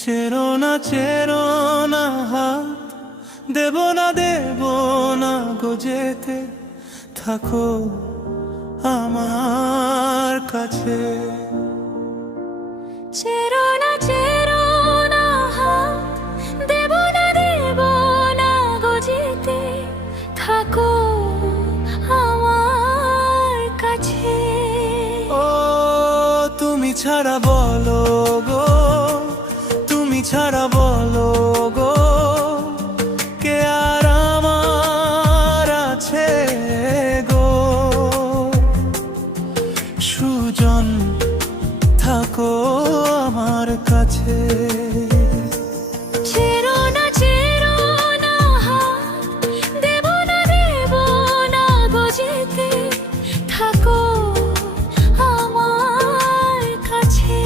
চেরো না হাত, দেব না গো যেতে, থাকো আমার কাছে। চেরো না হাত, দেব না গো যেতে, থাকো আমার কাছে। ও তুমি ছাড়া বলো গো, তুমি ছাড়া বলো গো, কে আর আমার আছে গো। সুজন থাকো আমার কাছে। চেরো না হাত, দেব না গো যেতে, থাকো আমার কাছে।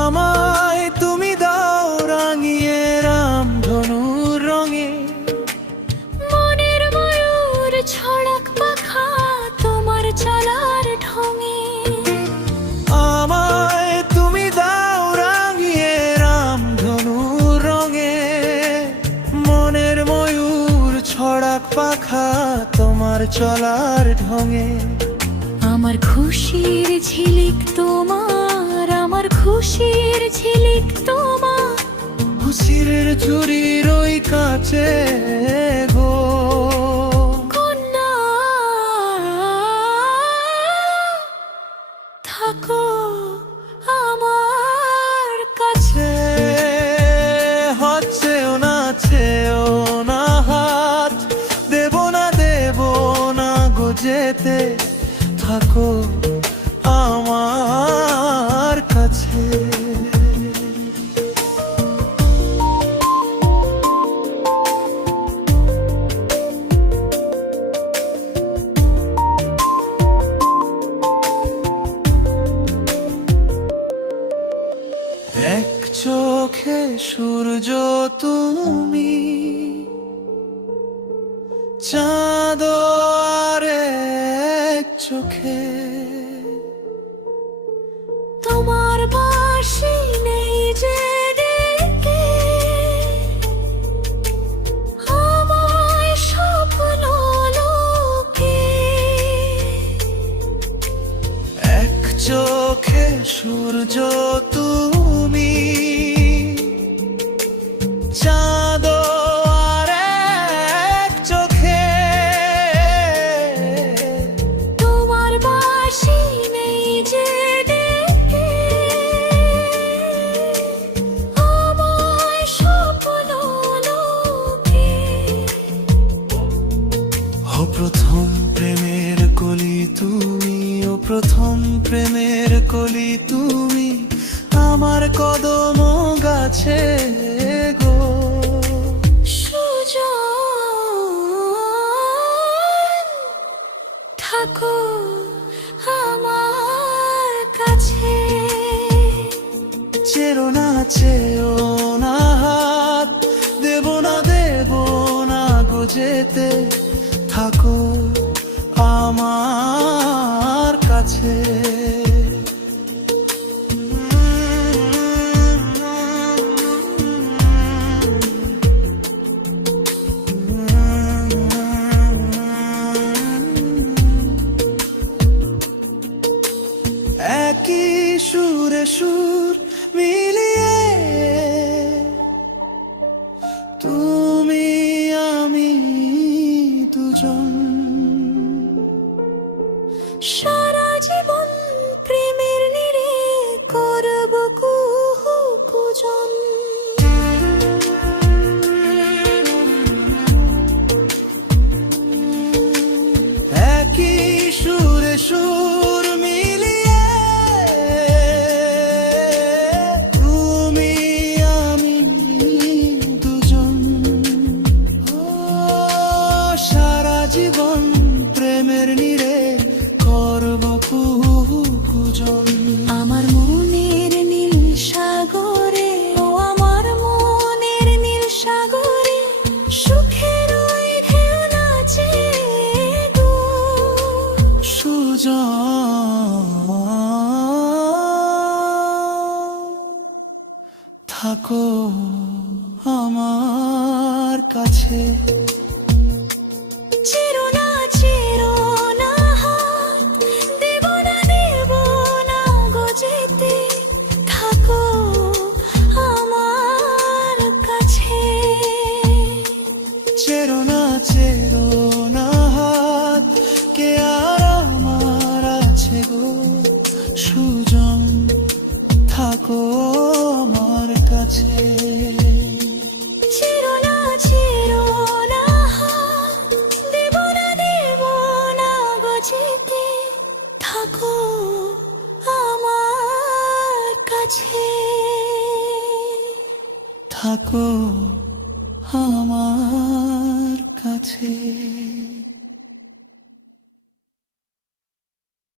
আমায় তুমি দাও রাঙিয়ে রামধনুর রঙে, মনের ময়ূর ছড়াক পাখা তোমার চলার ঢঙে। আমায় তুমি দাও রাঙিয়ে রামধনুর রঙে, মনের ময়ূর ছড়াক পাখা তোমার চলার ঢঙে। আমার খুশির ঝিলিক তোমার, আমার খুশির ঝিলিক তোমার, খুশির ঝুড়ির ওই কাছে গো। কন্যা থাকো আমার কাছে। হচ্ছেও না হাত, দেব না গো যেতে, থাকো আমার কাছে। এক চোখে সূর্য তুমি, চাঁদ আর এক চোখে। তোমার বাসি নেই যে ডেকে, আমায় স্বপ্ন লোকে। এক চোখে সূর্য তুমি, চাঁদ আর এক চোখে। তোমার বাসি নেই যে ডেকে, আমায় স্বপ্ন লোকে। ও প্রথম প্রেমের কলি তুমি, ও প্রথম প্রেমের কলি তুমি, আমার কদম গাছে গো। সুজন থাকো আমার কাছে। চেরো না হাত, দেব না গো যেতে, থাকো আমার কাছে। একই সুরে সুর মিলিয়ে, তুমি আমি দুজন। সারা জীবন প্রেমের নিরে করব কুহু কুজন। একই সুরে সুর মিলিয়ে, তুমি আমি দুজন। কাছে চিরনা চিরনা হাত দেব না গো যেতে থাকো আমার কাছে চেরোনা চেরোনা হাত কে আর আমার আছে গো সুজন থাকো আমার কাছে চিরনা চিরনা হাত দেব না গো যেতে থাকো আমার কাছে থাকো আমার কাছে।